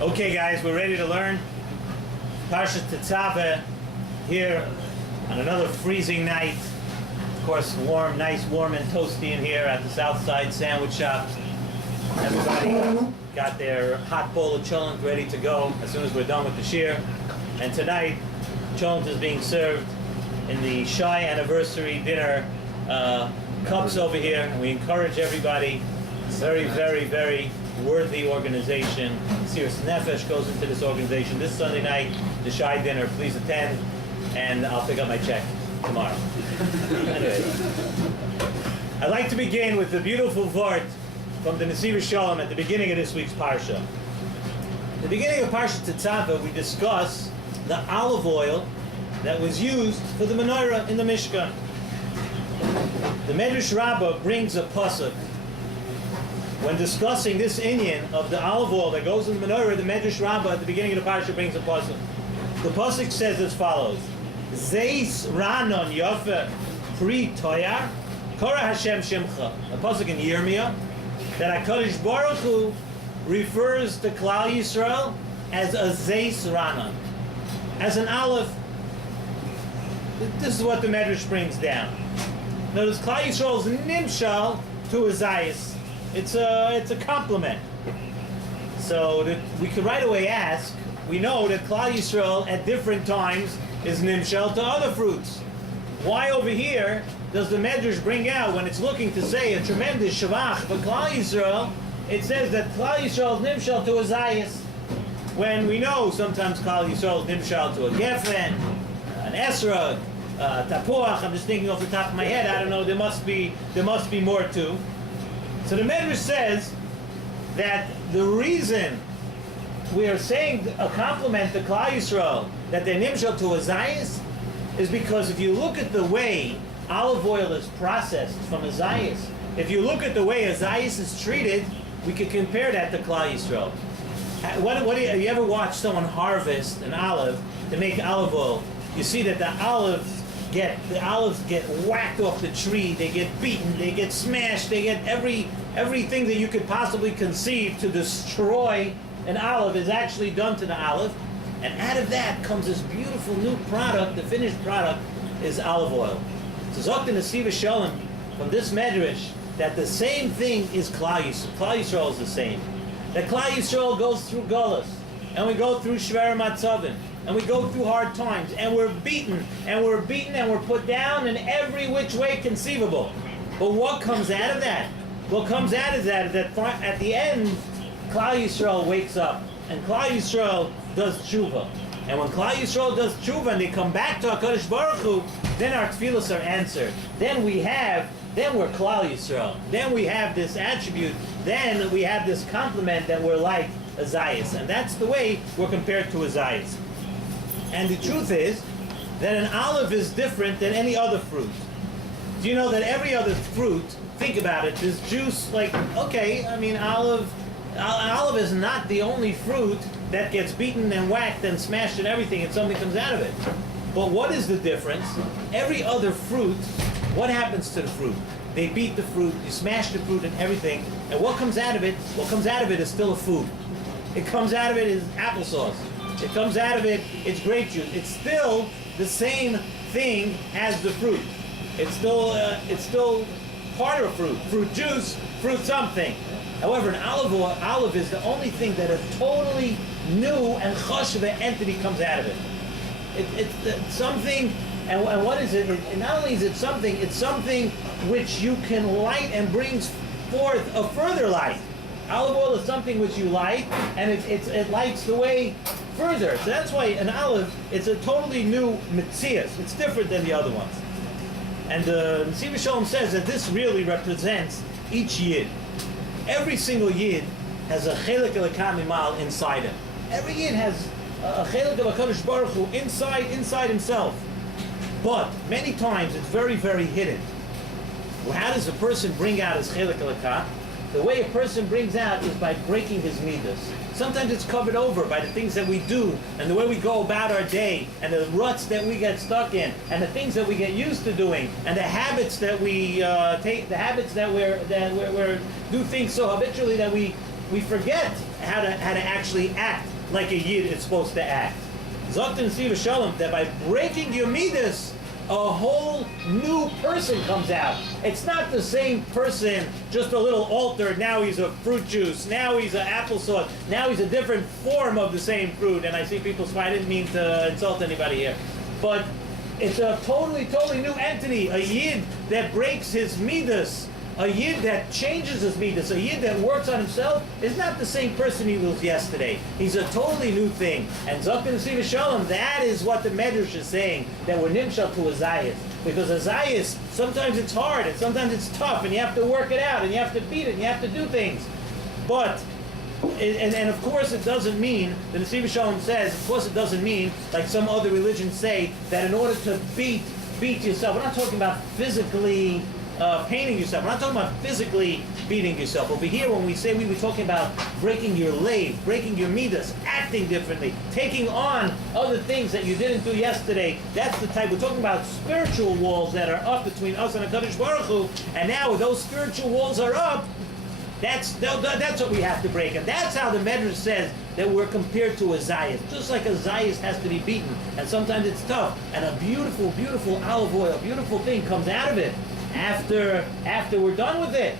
Okay, guys, we're ready to learn Parshas Tetzaveh here on another freezing night. Of course, nice, warm, and toasty in here at the Southside Sandwich Shop. Everybody got their hot bowl of cholent ready to go as soon as we're done with the shiur. And tonight, cholent is being served in the Shai anniversary dinner cups over here. And we encourage everybody. Very, very, very worthy organization. S.S.S. goes into this organization this Sunday night. The Shai dinner, please attend, and I'll pick up my check tomorrow. Anyway, I'd like to begin with the beautiful vort from the Nesiv Shalom at the beginning of this week's parsha. At the beginning of Parshas Tetzaveh, we discuss the olive oil that was used for the menorah in the Mishkan. The Medrash Rabbah brings a pasuk when discussing this inyan of the olive oil that goes in the menorah. The Medrash Rabbah at the beginning of the parsha brings a pasuk. The pasuk says as follows: Zeis ranon yofe pri toyar kora Hashem shemcha. A pasuk in Yirmiyah that HaKadosh Baruch Hu refers to Klal Yisrael as a Zeis ranon, as an olive. This is what the Medrash brings down. Notice Klal Yisrael's nimshal to a Zayis. It's a compliment. So that we could right away ask, we know that Klal Yisrael at different times is nimshal to other fruits. Why over here does the Medrash bring out, when it's looking to say a tremendous shavach for Klal Yisrael, it says that Klal Yisrael is nimshal to a zayis, when we know sometimes Klal Yisrael is nimshal to a gefen, an esrog, tapuach. I'm just thinking off the top of my head. I don't know. There must be more too. So the Medrash says that the reason we are saying a compliment to Klal Yisrael that they're nimshal to a zayis is because if you look at the way olive oil is processed from a zayis, if you look at the way a zayis is treated, we could compare that to Klal Yisrael. Have you ever watched someone harvest an olive to make olive oil? You see that the olives get whacked off the tree, they get beaten, they get smashed, they get everything that you could possibly conceive to destroy an olive is actually done to the olive, and out of that comes this beautiful new product. The finished product is olive oil. So Zok the Nesiv Shalom from this Medrash that the same thing is Klal Yisrael. Klal Yisrael is the same. That Klal Yisrael goes through Gullus, and we go through Shver Matzavim, and we go through hard times, and we're beaten, and we're put down in every which way conceivable. But what comes out of that? What comes out of that is that at the end, Klal Yisrael wakes up, and Klal Yisrael does tshuva. And when Klal Yisrael does tshuva and they come back to HaKadosh Baruch Hu, then our tefillos are answered. Then we're Klal Yisrael. Then we have this attribute. Then we have this compliment that we're like a zayis. And that's the way we're compared to a zayis. And the truth is that an olive is different than any other fruit. Do you know that every other fruit, think about it, this juice, like, okay, I mean, olive is not the only fruit that gets beaten and whacked and smashed and everything and something comes out of it. But what is the difference? Every other fruit, what happens to the fruit? They beat the fruit, you smash the fruit and everything, and what comes out of it? What comes out of it is still a food. It comes out of it is applesauce. It comes out of it, it's grape juice. It's still the same thing as the fruit. It's still part of fruit. Fruit juice, fruit something. However, an olive is the only thing that a totally new and chashuva entity comes out of it. It's something, and what is it? Not only is it something, it's something which you can light and brings forth a further light. Olive oil is something which you light, and it lights the way further. So that's why an olive, it's a totally new metzias. It's different than the other ones. And the Nesiv Shalom says that this really represents each yid. Every single yid has a chelik elokam mimal inside him. Every yid has a chelik of HaKadosh Baruch Hu inside himself. But many times it's very, very hidden. Well, how does a person bring out his chelik elokam? The way a person brings out is by breaking his midas. Sometimes it's covered over by the things that we do and the way we go about our day and the ruts that we get stuck in and the things that we get used to doing and the habits that we take, the habits that we do things so habitually that we we forget how to actually act like a Yid is supposed to act. Zokt in Siva Shalom, that by breaking your midas, a whole new person comes out. It's not the same person, just a little altered. Now he's a fruit juice. Now he's an applesauce. Now he's a different form of the same fruit. And I see people smile. I didn't mean to insult anybody here. But it's a totally new entity. A Yid that breaks his midas. A Yid that changes his midas, a Yid that works on himself, is not the same person he was yesterday. He's a totally new thing. And Zokin Siva Shalom, that is what the Medrash is saying, that we're nimshal to a Zayis. Because a Zayis, sometimes it's hard, and sometimes it's tough, and you have to work it out, and you have to beat it, and you have to do things. But, and of course it doesn't mean, the Siva Shalom says, of course it doesn't mean, like some other religions say, that in order to beat yourself, we're not talking about physically painting yourself. We're not talking about physically beating yourself. Over here, when we say we're talking about breaking your lathe, breaking your midas, acting differently, taking on other things that you didn't do yesterday. That's the type. We're talking about spiritual walls that are up between us and HaKadosh Baruch Hu. And now those spiritual walls are up. That's what we have to break. And that's how the Medrash says that we're compared to a Zayas. Just like a Zayas has to be beaten. And sometimes it's tough. And a beautiful, beautiful olive oil, a beautiful thing comes out of it. After we're done with it.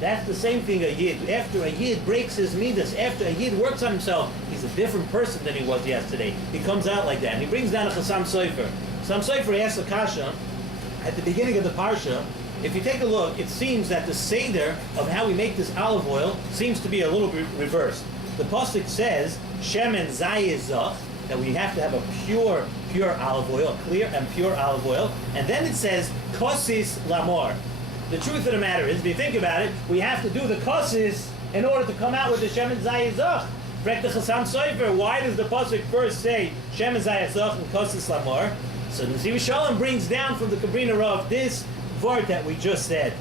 That's the same thing a Yid. After a Yid breaks his midas, after a Yid works on himself, he's a different person than he was yesterday. He comes out like that. And he brings down a Chassam Sofer. Chassam Sofer asks a kasha at the beginning of the Parsha. If you take a look, it seems that the Seder of how we make this olive oil seems to be a little bit reversed. The Pasuk says, Shemen Zayezach, that we have to have a pure olive oil, clear and pure olive oil. And then it says, Kosis Lamor. The truth of the matter is, if you think about it, we have to do the Kosis in order to come out with the Shemen Zayezach. Break the Chassam Sofer. Why does the Pasuk first say Shemen Zayezach and Kosis Lamor? So the Siva Shalom brings down from the Kabrina Rav this word that we just said.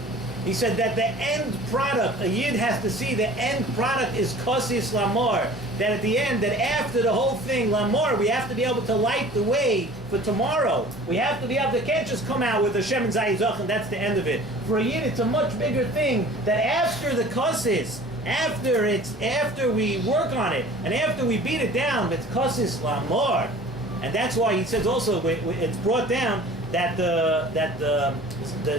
He said that the end product, a Yid has to see the end product is Kosis Lamor. That at the end, that after the whole thing, Lamor, we have to be able to light the way for tomorrow. We have to be able to, can't just come out with the Shemen Zayezach and that's the end of it. For a Yid, it's a much bigger thing that after the Kosis, after we work on it, and after we beat it down, it's Kosis Lamor. And that's why he says also, it's brought down that the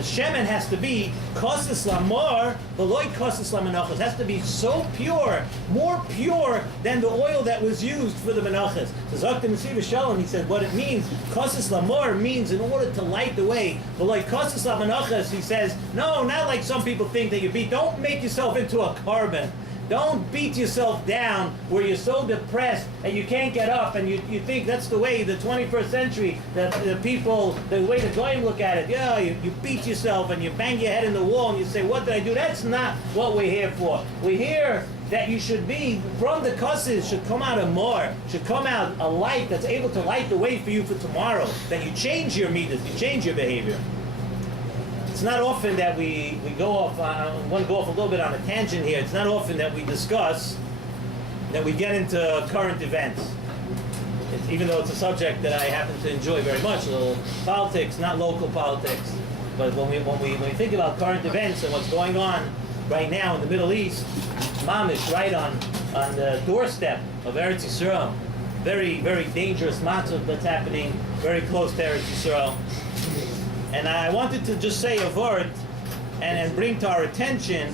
shemen has to be kosis lamor, veloy kosis lamanachas. Has to be so pure, more pure than the oil that was used for the menachas. So Zaktim Siva Shalom, he said what it means. Kosis lamor means in order to light the way. Veloy kosis lamanachas, he says, no, not like some people think that you beat. Don't make yourself into a carbon. Don't beat yourself down where you're so depressed and you can't get up and you think that's the way the 21st century, the people, the way the Goyim look at it. Yeah, you beat yourself and you bang your head in the wall and you say, what did I do? That's not what we're here for. We're here that you should be, from the cusses, should come out a more, should come out a light that's able to light the way for you for tomorrow. That you change your midas, you change your behavior. It's not often that we go off, I want to go off a little bit on a tangent here. It's not often that we discuss, that we get into current events. Even though it's a subject that I happen to enjoy very much, a little politics, not local politics. But when we think about current events and what's going on right now in the Middle East, Mamish, right on the doorstep of Eretz Yisrael, very, very dangerous matzah that's happening very close to Eretz Yisrael. And I wanted to just say a word and bring to our attention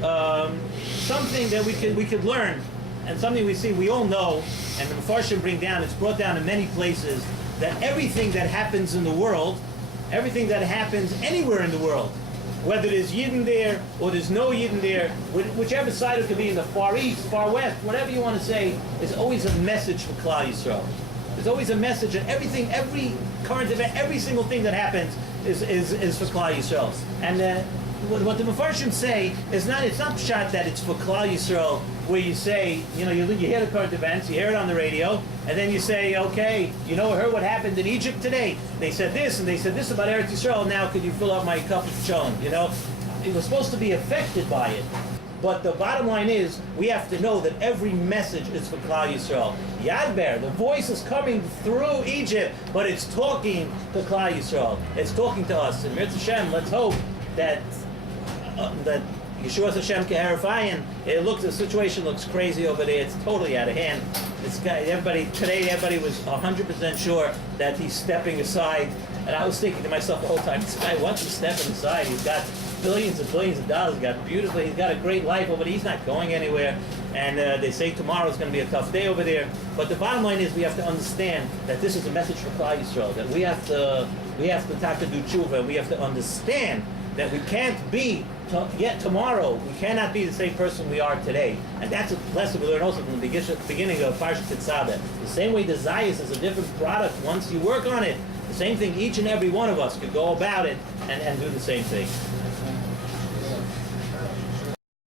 something that we could learn, and something we all know, and the Mefarshim bring down, it's brought down in many places, that everything that happens in the world, everything that happens anywhere in the world, whether there's Yidden there or there's no Yidden there, whichever side it could be, in the Far East, Far West, whatever you want to say, there's always a message for Klal Yisrael. There's always a message, and everything, every current event, every single thing that happens is for Klal Yisrael. And what the Mefarshim say is it's not pshat that it's for Klal Yisrael, where you say, you hear the current events, you hear it on the radio, and then you say, okay, heard what happened in Egypt today. They said this, and they said this about Eretz Yisrael. Now could you fill up my cup of chon? It was supposed to be affected by it. But the bottom line is, we have to know that every message is for Klal Yisrael. Yadber, the voice is coming through Egypt, but it's talking to Klal Yisrael. It's talking to us. And Mirz Hashem, let's hope that Yeshua Hashem Keherifai, and the situation looks crazy over there. It's totally out of hand. Everybody was 100% sure that he's stepping aside. And I was thinking to myself the whole time, this guy wants to step aside. He's got billions and billions of dollars. He's got a great life over there. He's not going anywhere. And they say tomorrow is going to be a tough day over there. But the bottom line is we have to understand that this is a message for Klal Yisrael, that we have to talk to do tshuva. We have to understand that we can't be yet tomorrow. We cannot be the same person we are today. And that's a lesson we learn also from the beginning of Parshas Tetzaveh. The same way the Zayis is a different product once you work on it. The same thing, each and every one of us could go about it and do the same thing.